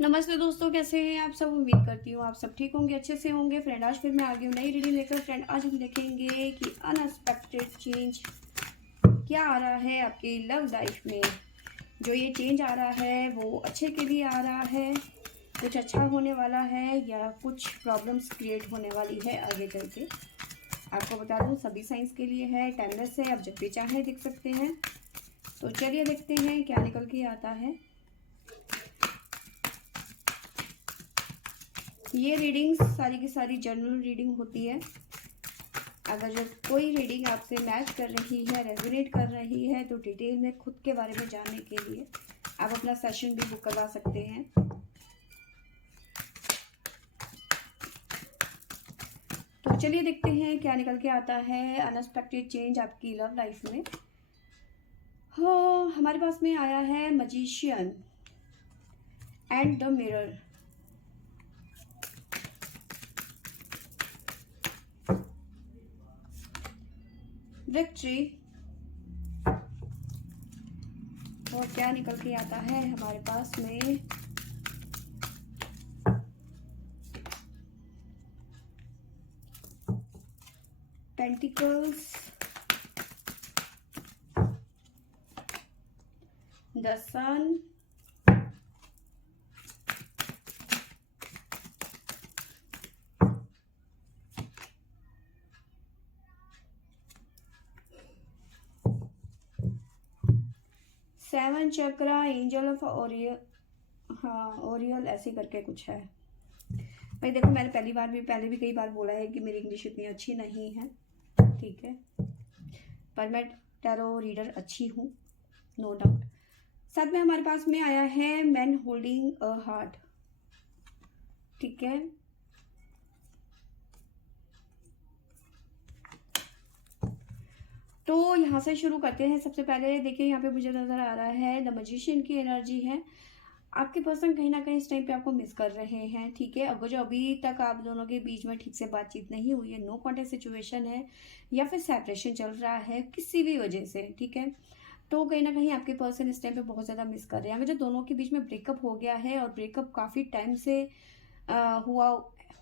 नमस्ते दोस्तों, कैसे हैं आप सब। उम्मीद करती हूँ आप सब ठीक होंगे, अच्छे से होंगे। फ्रेंड आज फिर मैं आ गई हूँ नई रीडिंग लेकर। फ्रेंड आज हम देखेंगे कि अनएक्सपेक्टेड चेंज क्या आ रहा है आपकी लव लाइफ में। जो ये चेंज आ रहा है वो अच्छे के लिए आ रहा है, कुछ अच्छा होने वाला है या कुछ प्रॉब्लम्स क्रिएट होने वाली है आगे चल के। आपको बता दूँ सभी साइंस के लिए है, टाइमलेस है, आप जब भी चाहें देख सकते हैं। तो चलिए देखते हैं क्या निकल के आता है। ये रीडिंग्स सारी की सारी जनरल रीडिंग होती है। अगर जो कोई रीडिंग आपसे मैच कर रही है, रेजोनेट कर रही है, तो डिटेल में खुद के बारे में जानने के लिए आप अपना सेशन भी बुक करवा सकते हैं। तो चलिए देखते हैं क्या निकल के आता है अनएक्सपेक्टेड चेंज आपकी लव लाइफ में। हो हमारे पास में आया है magician and the mirror. Victory. और क्या निकल के आता है हमारे पास में pentacles, the sun, seven chakra, angel of Uriel. हाँ ओरियल ऐसे करके कुछ है भाई। देखो मैंने पहले भी कई बार बोला है कि मेरी इंग्लिश इतनी अच्छी नहीं है, ठीक है, पर मैं टैरो रीडर अच्छी हूँ, नो डाउट। साथ में हमारे पास में आया है मैन होल्डिंग अ हार्ट, ठीक है। तो यहाँ से शुरू करते हैं। सबसे पहले देखिए यहाँ पे मुझे नजर आ रहा है द मैजिशियन की एनर्जी है। आपके पर्सन कहीं ना कहीं इस टाइम पे आपको मिस कर रहे हैं, ठीक है। अगर जो अभी तक आप दोनों के बीच में ठीक से बातचीत नहीं हुई है, नो कॉन्टेक्ट सिचुएशन है या फिर सेपरेशन चल रहा है किसी भी वजह से, ठीक है, तो कहीं ना कहीं आपके पर्सन इस टाइम पे बहुत ज़्यादा मिस कर रहे हैं। अगर जो दोनों के बीच में ब्रेकअप हो गया है और ब्रेकअप काफ़ी टाइम से हुआ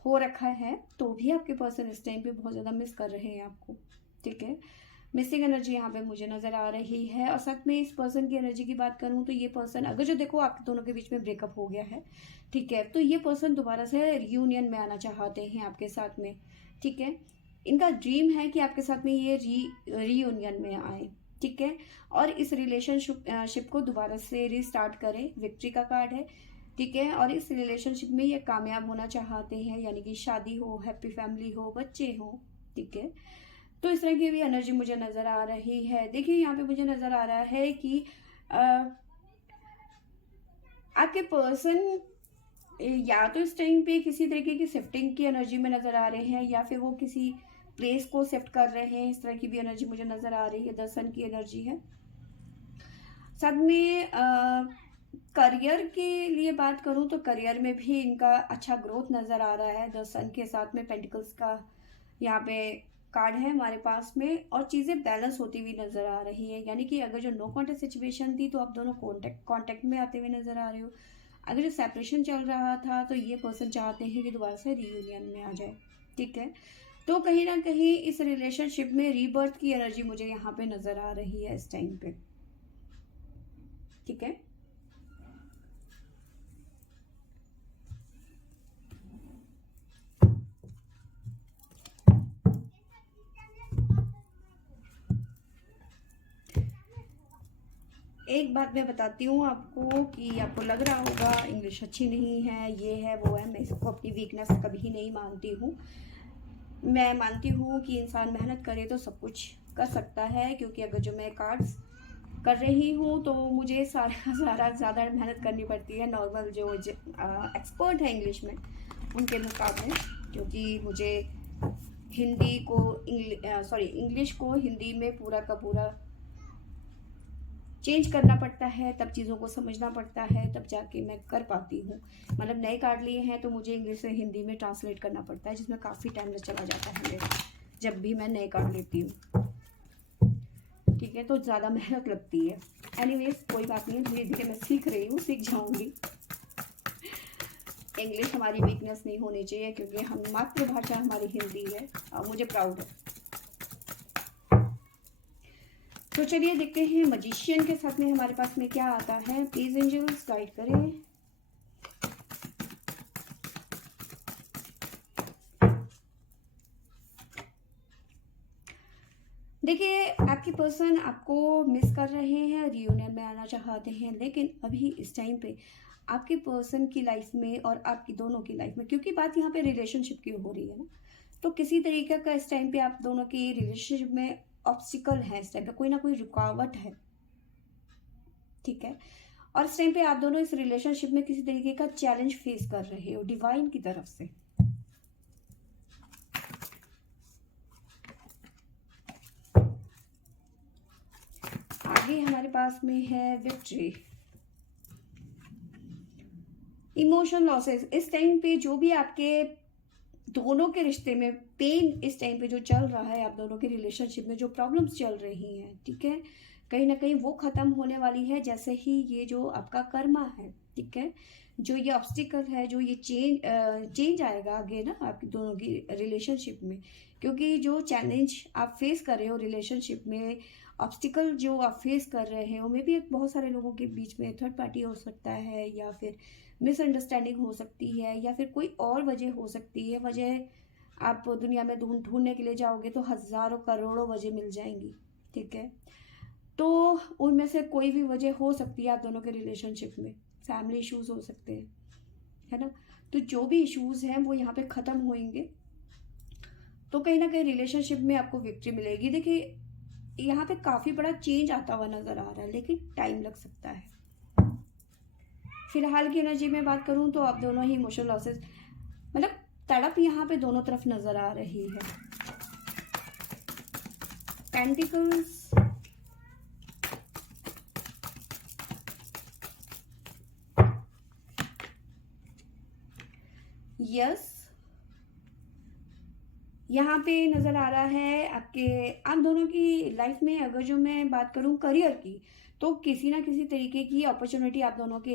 हो रखा है, तो भी आपके पर्सन इस टाइम पे बहुत ज़्यादा मिस कर रहे हैं आपको, ठीक है। मिसिंग एनर्जी यहाँ पे मुझे नजर आ रही है। और साथ में इस पर्सन की एनर्जी की बात करूँ तो ये पर्सन, अगर जो देखो आप दोनों के बीच में ब्रेकअप हो गया है, ठीक है, तो ये पर्सन दोबारा से रियूनियन में आना चाहते हैं आपके साथ में, ठीक है। इनका ड्रीम है कि आपके साथ में ये रीयूनियन में आए, ठीक है, और इस रिलेशनशिप को दोबारा से रिस्टार्ट करें। विक्ट्री का कार्ड है, ठीक है। और इस रिलेशनशिप में ये कामयाब होना चाहते हैं, यानी कि शादी हो, हैप्पी फैमिली हो, बच्चे हो, ठीक है। तो इस तरह की भी एनर्जी मुझे नजर आ रही है। देखिए यहाँ पे मुझे नजर आ रहा है कि आपके पर्सन या तो इस टाइम पे किसी तरीके की शिफ्टिंग की एनर्जी में नजर आ रहे हैं या फिर वो किसी प्लेस को शिफ्ट कर रहे हैं। इस तरह की भी एनर्जी मुझे नजर आ रही है। दर्शन की एनर्जी है। साथ में करियर के लिए बात करूं तो करियर में भी इनका अच्छा ग्रोथ नजर आ रहा है। दर्शन के साथ में पेंटिकल्स का यहाँ पे कार्ड है हमारे पास में, और चीज़ें बैलेंस होती हुई नजर आ रही है। यानी कि अगर जो नो कॉन्टेक्ट सिचुएशन थी तो आप दोनों कॉन्टेक्ट में आते हुए नजर आ रहे हो। अगर जो सेपरेशन चल रहा था तो ये पर्सन चाहते हैं कि दोबारा से रीयूनियन में आ जाए, ठीक है। तो कहीं ना कहीं इस रिलेशनशिप में रीबर्थ की एनर्जी मुझे यहाँ पे नजर आ रही है इस टाइम पे, ठीक है। एक बात मैं बताती हूँ आपको कि आपको लग रहा होगा इंग्लिश अच्छी नहीं है, ये है वो है। मैं इसको अपनी वीकनेस कभी नहीं मानती हूँ। मैं मानती हूँ कि इंसान मेहनत करे तो सब कुछ कर सकता है, क्योंकि अगर जो मैं कार्ड्स कर रही हूँ तो मुझे सारा ज़्यादा मेहनत करनी पड़ती है नॉर्मल जो एक्सपर्ट है इंग्लिश में उनके मुकाबले, क्योंकि मुझे हिंदी को इंग्लिश को हिंदी में पूरा का पूरा चेंज करना पड़ता है, तब चीज़ों को समझना पड़ता है, तब जाके मैं कर पाती हूँ। मतलब नए कार्ड लिए हैं तो मुझे इंग्लिश से हिंदी में ट्रांसलेट करना पड़ता है, जिसमें काफ़ी टाइम चला जाता है मेरा जब भी मैं नए कार्ड लेती हूँ, ठीक है। तो ज़्यादा मेहनत लगती है। एनीवेज कोई बात नहीं, धीरे धीरे मैं सीख रही हूँ, सीख जाऊँगी। इंग्लिश हमारी वीकनेस नहीं होनी चाहिए, क्योंकि हम मातृभाषा हमारी हिंदी है और मुझे प्राउड है। तो चलिए देखते हैं मजिशियन के साथ में हमारे पास में क्या आता है। प्लीज एंजल्स गाइड करें। देखिए, आपकी पर्सन आपको मिस कर रहे हैं, रियूनियन में आना चाहते हैं, लेकिन अभी इस टाइम पे आपके पर्सन की लाइफ में और आपकी दोनों की लाइफ में, क्योंकि बात यहाँ पे रिलेशनशिप की हो रही है ना, तो किसी तरीके का इस टाइम पे आप दोनों की रिलेशनशिप में ऑब्स्टिकल है, इस टाइम पे कोई ना कोई रुकावट है, ठीक है। और इस टाइम पे आप दोनों इस रिलेशनशिप में किसी तरीके का चैलेंज फेस कर रहे हो डिवाइन की तरफ से। आगे हमारे पास में है विक्ट्री। इमोशन लॉसेस, इस टाइम पे जो भी आपके दोनों के रिश्ते में पेन इस टाइम पे जो चल रहा है, आप दोनों के रिलेशनशिप में जो प्रॉब्लम्स चल रही हैं, ठीक है, कहीं ना कहीं वो खत्म होने वाली है जैसे ही ये जो आपका कर्मा है, ठीक है, जो ये ऑब्स्टिकल है, जो ये चेंज आएगा आगे ना आपकी दोनों की रिलेशनशिप में, क्योंकि जो चैलेंज आप फेस कर रहे हो रिलेशनशिप में, ऑब्स्टिकल जो आप फेस कर रहे हो, मे भी बहुत सारे लोगों के बीच में थर्ड पार्टी हो सकता है, या फिर मिसअंडरस्टैंडिंग हो सकती है, या फिर कोई और वजह हो सकती है। वजह आप दुनिया में ढूंढने के लिए जाओगे तो हजारों करोड़ों वजह मिल जाएंगी, ठीक है। तो उनमें से कोई भी वजह हो सकती है आप दोनों के रिलेशनशिप में। फैमिली इश्यूज हो सकते हैं, है ना। तो जो भी इश्यूज हैं वो यहाँ पे खत्म होंगे, तो कहीं ना कहीं रिलेशनशिप में आपको विक्ट्री मिलेगी। देखिए, यहाँ पे काफी बड़ा चेंज आता हुआ नजर आ रहा है, लेकिन टाइम लग सकता है। फिलहाल की एनर्जी में बात करूं तो आप दोनों ही इमोशनल लॉसेस, मतलब तड़प यहाँ पे दोनों तरफ नजर आ रही है। पेंटिकल्स, यस, यहाँ पे नजर आ रहा है आप दोनों की लाइफ में। अगर जो मैं बात करूं करियर की, तो किसी ना किसी तरीके की अपॉर्चुनिटी आप दोनों के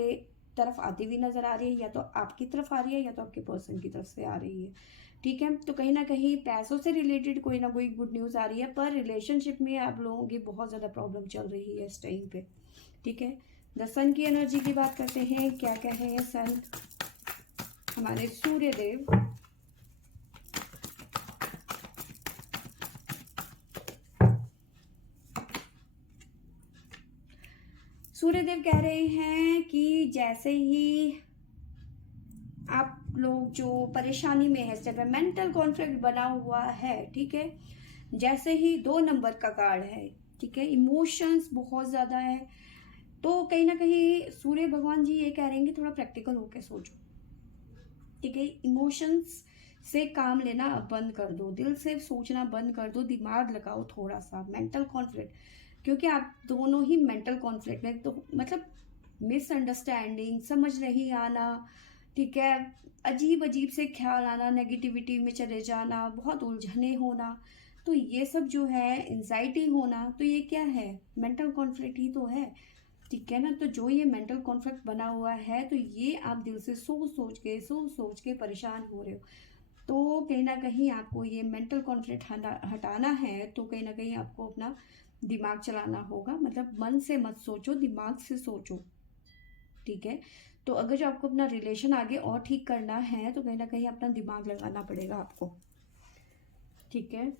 तरफ आती हुई नजर आ रही है, या तो आपकी तरफ आ रही है या तो आपके पर्सन की तरफ से आ रही है, ठीक है। तो कहीं ना कहीं पैसों से रिलेटेड कोई ना कोई गुड न्यूज आ रही है, पर रिलेशनशिप में आप लोगों की बहुत ज्यादा प्रॉब्लम चल रही है इस टाइम पे, ठीक है। द सन की एनर्जी की बात करते हैं, क्या क्या है सन हमारे सूर्य देव। सूर्यदेव कह रहे हैं कि जैसे ही आप लोग जो परेशानी में है, स्टेप मेंटल कॉन्फ्लिक्ट बना हुआ है, ठीक है, जैसे ही 2 नंबर का कार्ड है, ठीक है, इमोशंस बहुत ज्यादा है, तो कहीं ना कहीं सूर्य भगवान जी ये कह रहे हैं कि थोड़ा प्रैक्टिकल होकर सोचो, ठीक है। इमोशंस से काम लेना बंद कर दो, दिल से सोचना बंद कर दो, दिमाग लगाओ थोड़ा सा। मेंटल कॉन्फ्लिक्ट, क्योंकि आप दोनों ही मेंटल कॉन्फ्लिक्ट में, तो मतलब मिसअंडरस्टैंडिंग, समझ नहीं आना, ठीक है, अजीब अजीब से ख्याल आना, नेगेटिविटी में चले जाना, बहुत उलझने होना, तो ये सब जो है एंजाइटी होना, तो ये क्या है, मेंटल कॉन्फ्लिक्ट ही तो है, ठीक है ना। तो जो ये मेंटल कॉन्फ्लिक्ट बना हुआ है, तो ये आप दिल से सोच सोच के परेशान हो रहे हो, तो कहीं ना कहीं आपको ये मेंटल कॉन्फ्लिक्ट हटाना है, तो कहीं ना कहीं आपको अपना दिमाग चलाना होगा, मतलब मन से मत सोचो, दिमाग से सोचो, ठीक है। तो अगर जो आपको अपना रिलेशन आगे और ठीक करना है, तो कहीं ना कहीं अपना दिमाग लगाना पड़ेगा आपको, ठीक है।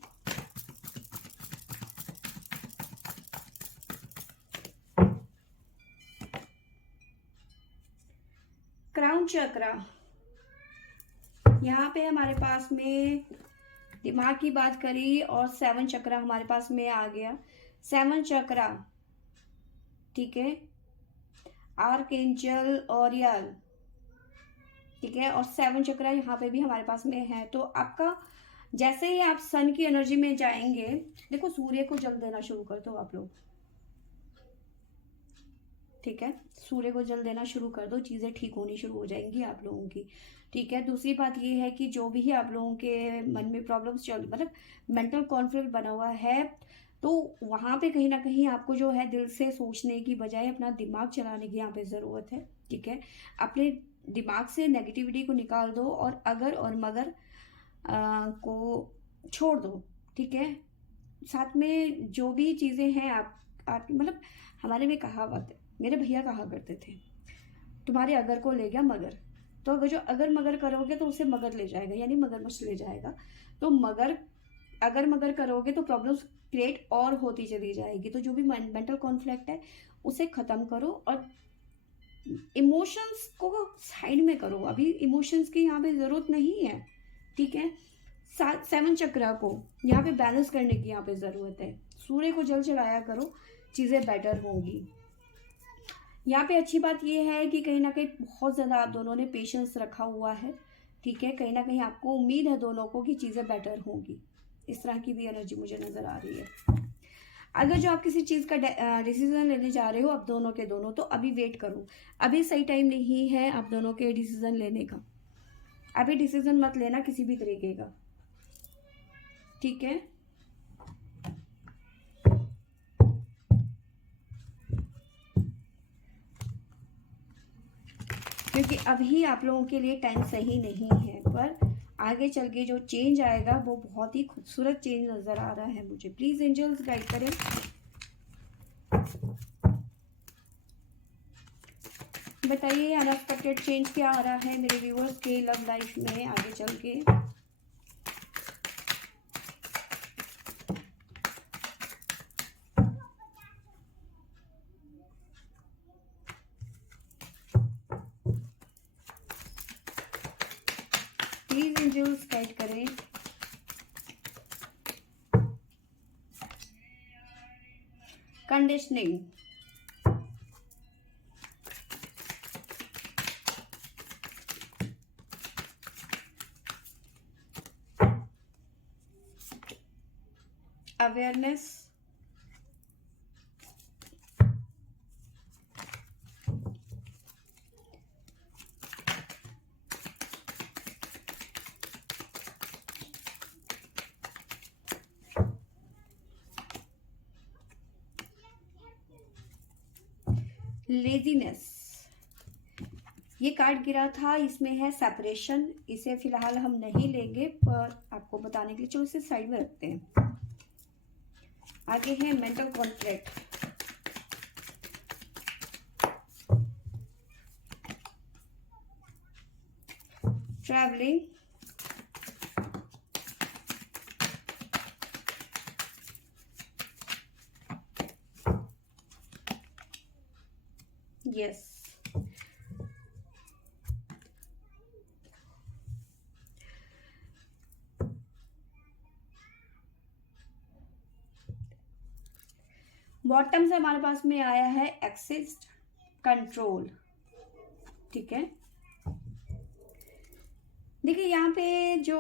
क्राउन चक्रा, यहाँ पे हमारे पास में दिमाग की बात करी और 7 चक्रा हमारे पास में आ गया। 7 चक्रा, ठीक है, आर्कएंजल ओरियल, ठीक है, और 7 चक्रा यहाँ पे भी हमारे पास में है। तो आपका जैसे ही आप सन की एनर्जी में जाएंगे, देखो सूर्य को जल देना शुरू कर दो आप लोग, ठीक है, सूर्य को जल देना शुरू कर दो, चीजें ठीक होनी शुरू हो जाएंगी आप लोगों की, ठीक है। दूसरी बात ये है कि जो भी आप लोगों के मन में प्रॉब्लम्स चल, मतलब मेंटल कॉन्फ्लिक्ट बना हुआ है, तो वहां पे कहीं ना कहीं आपको जो है दिल से सोचने की बजाय अपना दिमाग चलाने की यहाँ पे जरूरत है, ठीक है। अपने दिमाग से नेगेटिविटी को निकाल दो और अगर और मगर को छोड़ दो, ठीक है। साथ में जो भी चीज़ें हैं आप मतलब हमारे में कहावत है, मेरे भैया कहा करते थे, तुम्हारे अगर को ले गया मगर। तो अगर जो अगर मगर करोगे तो उसे मगर ले जाएगा, यानी मगरमच्छ ले जाएगा। तो मगर अगर मगर करोगे तो प्रॉब्लम्स क्रिएट और होती चली जाएगी। तो जो भी मेंटल कॉन्फ्लिक्ट है उसे ख़त्म करो और इमोशंस को साइड में करो। अभी इमोशंस की यहाँ पे ज़रूरत नहीं है, ठीक है। 7 चक्रा को यहाँ पे बैलेंस करने की यहाँ पे ज़रूरत है। सूर्य को जल चढ़ाया करो, चीज़ें बेटर होंगी। यहाँ पे अच्छी बात ये है कि कहीं ना कहीं बहुत ज़्यादा आप दोनों ने पेशेंस रखा हुआ है, ठीक है। कहीं ना कहीं आपको उम्मीद है दोनों को कि चीज़ें बेटर होंगी। इस तरह की भी एनर्जी मुझे नज़र आ रही है। अगर जो आप किसी चीज़ का डिसीजन लेने जा रहे हो आप दोनों के दोनों, तो अभी वेट करो। अभी सही टाइम नहीं है आप दोनों के डिसीजन लेने का। अभी डिसीजन मत लेना किसी भी तरीके का, ठीक है। क्योंकि अभी आप लोगों के लिए टाइम सही नहीं है, पर आगे चल के जो चेंज आएगा वो बहुत ही खूबसूरत चेंज नज़र आ रहा है मुझे। प्लीज़ एंजल्स गाइड करें। बताइए अनएक्सपेक्टेड चेंज क्या आ रहा है मेरे व्यूअर्स के लव लाइफ में आगे चल के। प्लीज एंजल्स गाइड करें। Conditioning, awareness, laziness. ये कार्ड गिरा था, इसमें है सेपरेशन। इसे फिलहाल हम नहीं लेंगे, पर आपको बताने के लिए चलो इसे साइड में रखते हैं। आगे है mental conflict, travelling, yes. Bottom से हमारे पास में आया है एक्सेस कंट्रोल, ठीक है। देखिए यहाँ पे जो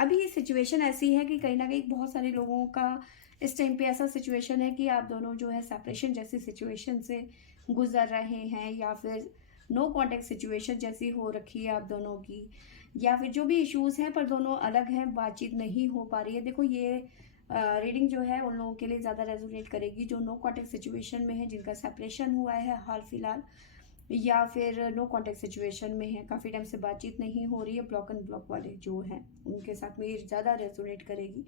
अभी सिचुएशन ऐसी है कि कहीं ना कहीं बहुत सारे लोगों का इस टाइम पे ऐसा सिचुएशन है कि आप दोनों जो है सेपरेशन जैसी सिचुएशन से गुजर रहे हैं, या फिर नो कांटेक्ट सिचुएशन जैसी हो रखी है आप दोनों की, या फिर जो भी इश्यूज हैं पर दोनों अलग हैं, बातचीत नहीं हो पा रही है। देखो ये रीडिंग जो है उन लोगों के लिए ज़्यादा रेजोनेट करेगी जो नो कांटेक्ट सिचुएशन में है, जिनका सेपरेशन हुआ है हाल फिलहाल, या फिर नो कांटेक्ट सिचुएशन में है, काफ़ी टाइम से बातचीत नहीं हो रही है। ब्लॉक एंड ब्लॉक वाले जो हैं उनके साथ में ये ज़्यादा रेजोनेट करेगी।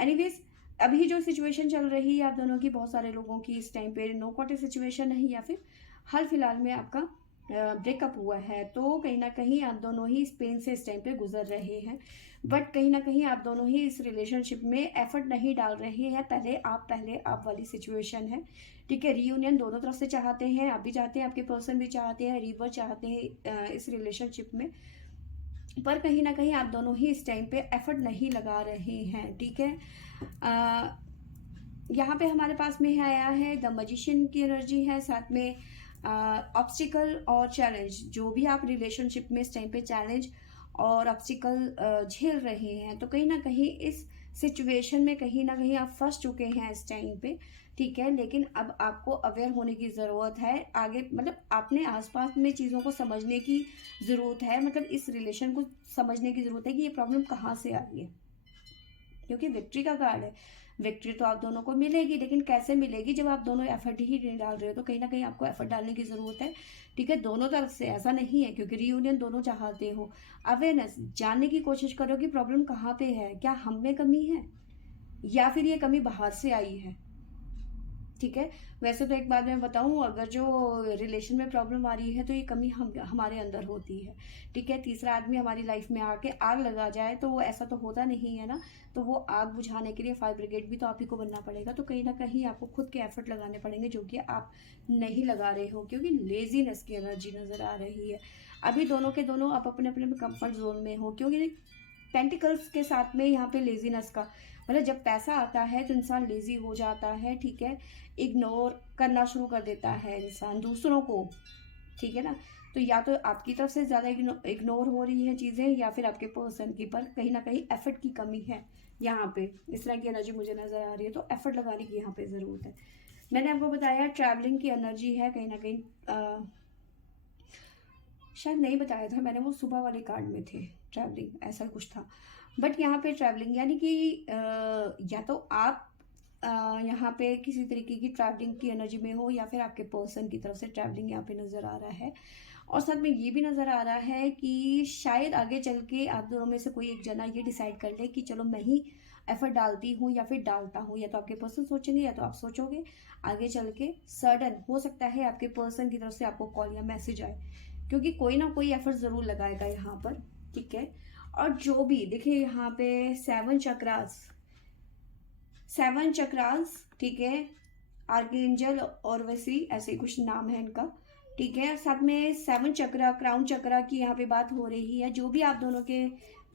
एनीवेज अभी जो सिचुएशन चल रही है आप दोनों की, बहुत सारे लोगों की इस टाइम पे नो कांटेक्ट सिचुएशन है, या फिर हाल फिलहाल में आपका ब्रेकअप हुआ है। तो कहीं ना कहीं आप दोनों ही इस पेन से इस टाइम पे गुजर रहे हैं, बट कहीं ना कहीं आप दोनों ही इस रिलेशनशिप में एफर्ट नहीं डाल रहे हैं। पहले आप वाली सिचुएशन है, ठीक है। रीयूनियन दोनों तरफ से चाहते हैं, आप भी चाहते हैं, आपके पर्सन भी चाहते हैं, रीवर्स चाहते हैं इस रिलेशनशिप में, पर कहीं ना कहीं आप दोनों ही इस टाइम पे एफर्ट नहीं लगा रहे हैं, ठीक है। यहाँ पे हमारे पास में आया है द मैजिशियन की एनर्जी है, साथ में ऑब्स्टिकल और चैलेंज। जो भी आप रिलेशनशिप में इस टाइम पे चैलेंज और ऑब्स्टिकल झेल रहे हैं, तो कहीं ना कहीं इस सिचुएशन में कहीं ना कहीं आप फंस चुके हैं इस टाइम पे, ठीक है। लेकिन अब आपको अवेयर होने की ज़रूरत है। आगे मतलब आपने आसपास में चीज़ों को समझने की ज़रूरत है, मतलब इस रिलेशन को समझने की ज़रूरत है कि ये प्रॉब्लम कहाँ से आ रही है, क्योंकि विक्ट्री का कार्ड है। विक्ट्री तो आप दोनों को मिलेगी, लेकिन कैसे मिलेगी जब आप दोनों एफर्ट ही नहीं डाल रहे हो। तो कहीं ना कहीं आपको एफर्ट डालने की ज़रूरत है, ठीक है, दोनों तरफ से। ऐसा नहीं है, क्योंकि रीयूनियन दोनों चाहते हो। अवेयरनेस, जानने की कोशिश करो कि प्रॉब्लम कहाँ पे है, क्या हम में कमी है या फिर ये कमी बाहर से आई है, ठीक है। वैसे तो एक बात मैं बताऊं, अगर जो रिलेशन में प्रॉब्लम आ रही है तो ये कमी हमारे अंदर होती है, ठीक है। तीसरा आदमी हमारी लाइफ में आके आग लगा जाए तो वो ऐसा तो होता नहीं है ना। तो वो आग बुझाने के लिए फायर ब्रिगेड भी तो आप ही को बनना पड़ेगा। तो कहीं ना कहीं आपको खुद के एफर्ट लगाने पड़ेंगे, जो कि आप नहीं लगा रहे हो, क्योंकि लेजीनेस की एनर्जी नजर आ रही है। अभी दोनों के दोनों आप अपने अपने कंफर्ट जोन में हो, क्योंकि पेंटिकल्स के साथ में यहाँ पे लेजीनेस का मतलब जब पैसा आता है तो इंसान लेजी हो जाता है, ठीक है। इग्नोर करना शुरू कर देता है इंसान दूसरों को, ठीक है ना। तो या तो आपकी तरफ से ज़्यादा इग्नोर हो रही है चीज़ें, या फिर आपके पर्सन की पर कहीं ना कहीं एफर्ट की कमी है यहाँ पे। इस तरह की एनर्जी मुझे नज़र आ रही है, तो एफर्ट लगाने की यहाँ पे ज़रूरत है। मैंने आपको बताया ट्रैवलिंग की एनर्जी है कहीं ना कहीं, शायद नहीं बताया था मैंने, वो सुबह वाले कार्ड में थे, ट्रैवलिंग ऐसा कुछ था। बट यहाँ पे ट्रैवलिंग यानी कि या तो आप यहाँ पे किसी तरीके की ट्रैवलिंग की एनर्जी में हो, या फिर आपके पर्सन की तरफ से ट्रैवलिंग यहाँ पे नज़र आ रहा है। और साथ में ये भी नज़र आ रहा है कि शायद आगे चल के आप दोनों में से कोई एक जना ये डिसाइड कर ले कि चलो मैं ही एफर्ट डालती हूँ या फिर डालता हूँ। या तो आपके पर्सन सोचेंगे या तो आप सोचोगे। आगे चल के सडन हो सकता है आपके पर्सन की तरफ से आपको कॉल या मैसेज आए, क्योंकि कोई ना कोई एफर्ट ज़रूर लगाएगा यहाँ पर, ठीक है। और जो भी देखिए यहाँ पे 7 चक्रास, ठीक है, आर्कएंजल और वैसी ऐसे कुछ नाम है इनका, ठीक है। साथ में 7 चक्रा, क्राउन चक्रा की यहाँ पे बात हो रही है। जो भी आप दोनों के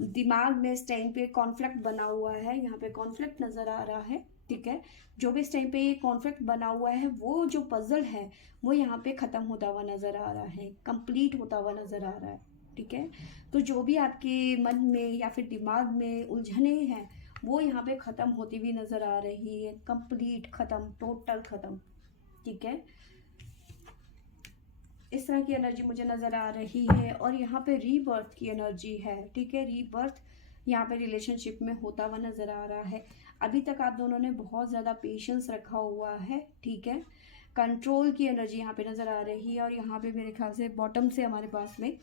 दिमाग में इस टाइम पे कॉन्फ्लिक्ट बना हुआ है, यहाँ पे कॉन्फ्लिक्ट नजर आ रहा है, ठीक है। जो भी इस टाइम पे ये कॉन्फ्लिक्ट बना हुआ है, वो जो पजल है वो यहाँ पे खत्म होता हुआ नजर आ रहा है, कंप्लीट होता हुआ नजर आ रहा है, ठीक है। तो जो भी आपके मन में या फिर दिमाग में उलझने हैं वो यहाँ पे खत्म होती हुई नजर आ रही है, कंप्लीट खत्म, टोटल खत्म, ठीक है। इस तरह की एनर्जी मुझे नजर आ रही है। और यहाँ पे रीबर्थ की एनर्जी है, ठीक है। रीबर्थ यहाँ पे रिलेशनशिप में होता हुआ नजर आ रहा है। अभी तक आप दोनों ने बहुत ज़्यादा पेशेंस रखा हुआ है, ठीक है। कंट्रोल की एनर्जी यहाँ पे नज़र आ रही है। और यहाँ पे मेरे ख्याल से बॉटम से हमारे पास में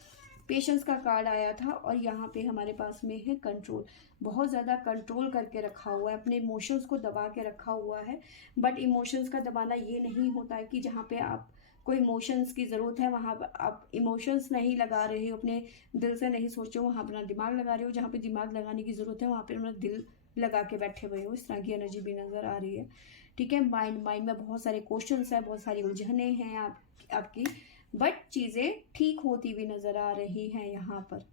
पेशेंस का कार्ड आया था, और यहाँ पे हमारे पास में है कंट्रोल। बहुत ज़्यादा कंट्रोल करके रखा हुआ है, अपने इमोशंस को दबा के रखा हुआ है। बट इमोशंस का दबाना ये नहीं होता है कि जहाँ पे आप कोई इमोशंस की ज़रूरत है वहाँ पर आप इमोशंस नहीं लगा रहे हो, अपने दिल से नहीं सोचो, वहाँ अपना दिमाग लगा रहे हो। जहाँ पे दिमाग लगाने की ज़रूरत है वहाँ पे अपना दिल लगा के बैठे हुए हो। इस तरह की एनर्जी भी नज़र आ रही है, ठीक है। माइंड में बहुत सारे क्वेश्चंस है, बहुत सारी उलझने हैं आपकी, बट चीज़ें ठीक होती हुई नज़र आ रही हैं यहाँ पर।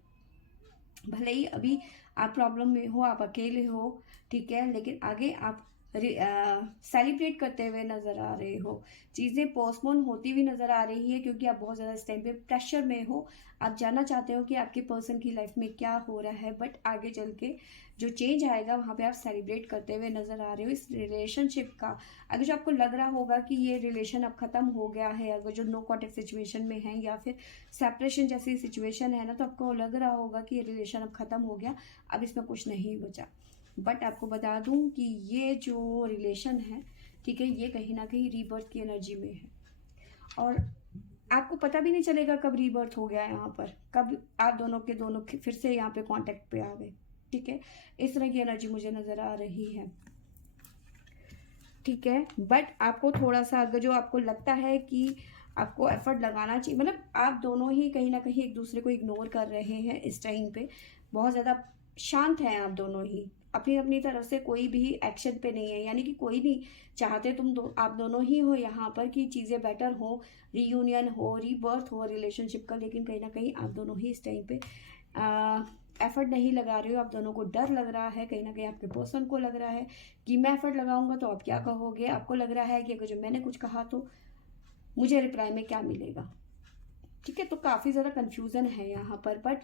भले ही अभी आप प्रॉब्लम में हो, आप अकेले हो, ठीक है, लेकिन आगे आप सेलिब्रेट करते हुए नज़र आ रहे हो। चीज़ें पोस्टपोन होती हुई नज़र आ रही है, क्योंकि आप बहुत ज़्यादा इस टाइम पे प्रेशर में हो। आप जानना चाहते हो कि आपके पर्सन की लाइफ में क्या हो रहा है, बट आगे चल के जो चेंज आएगा वहाँ पे आप सेलिब्रेट करते हुए नज़र आ रहे हो इस रिलेशनशिप का। अगर जो आपको लग रहा होगा कि ये रिलेशन अब ख़त्म हो गया है, अगर जो नो कॉन्टेक्ट सिचुएशन में है या फिर सेपरेशन जैसी सिचुएशन है ना, तो आपको लग रहा होगा कि ये रिलेशन अब ख़त्म हो गया, अब इसमें कुछ नहीं बचा। बट आपको बता दूं कि ये जो रिलेशन है, ठीक है, ये कहीं ना कहीं रीबर्थ की एनर्जी में है। और आपको पता भी नहीं चलेगा कब रीबर्थ हो गया यहाँ पर, कब आप दोनों के दोनों फिर से यहाँ पे कांटेक्ट पे आ गए, ठीक है। इस तरह की एनर्जी मुझे नज़र आ रही है, ठीक है। बट आपको थोड़ा सा, अगर जो आपको लगता है कि आपको एफर्ट लगाना चाहिए, मतलब आप दोनों ही कहीं ना कहीं एक दूसरे को इग्नोर कर रहे हैं इस टाइम पे, बहुत ज़्यादा शांत हैं आप दोनों ही, अपनी अपनी तरफ से कोई भी एक्शन पे नहीं है। यानी कि कोई नहीं चाहते, आप दोनों ही हो यहाँ पर कि चीज़ें बेटर हो, रीयूनियन हो, रीबर्थ हो रिलेशनशिप का, लेकिन कहीं ना कहीं आप दोनों ही इस टाइम पे एफर्ट नहीं लगा रहे हो। आप दोनों को डर लग रहा है, कहीं ना कहीं आपके पर्सन को लग रहा है कि मैं एफर्ट लगाऊंगा तो आप क्या कहोगे। आपको लग रहा है कि अगर जो मैंने कुछ कहा तो मुझे रिप्लाई में क्या मिलेगा, ठीक है। तो काफ़ी ज़्यादा कन्फ्यूज़न है यहाँ पर, बट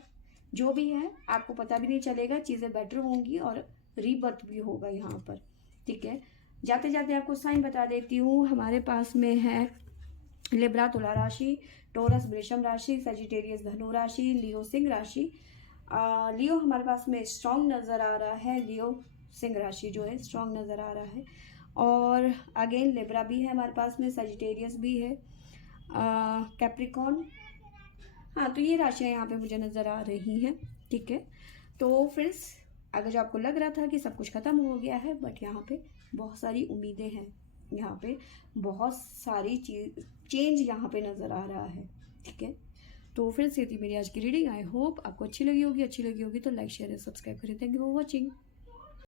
जो भी है आपको पता भी नहीं चलेगा, चीज़ें बेटर होंगी और रीबर्थ भी होगा यहाँ पर, ठीक है। जाते जाते आपको साइन बता देती हूँ। हमारे पास में है लिब्रा तुला राशि, टोरस वृषभ राशि, सजिटेरियस धनु राशि, लियो सिंह राशि। लियो हमारे पास में स्ट्रॉन्ग नज़र आ रहा है। लियो सिंह राशि जो है स्ट्रांग नज़र आ रहा है। और अगेन लिब्रा भी है हमारे पास में, सजिटेरियस भी है, कैप्रिकॉन। हाँ, तो ये राशियाँ यहाँ पे मुझे नज़र आ रही हैं। ठीक है, तो फ्रेंड्स अगर जो आपको लग रहा था कि सब कुछ ख़त्म हो गया है, बट यहाँ पे बहुत सारी उम्मीदें हैं, यहाँ पे बहुत सारी चीज चेंज यहाँ पे नज़र आ रहा है। ठीक है, तो फ्रेंड्स ये थी मेरी आज की रीडिंग। आई होप आपको अच्छी लगी होगी तो लाइक शेयर एंड सब्सक्राइब करें। Thank you for watching.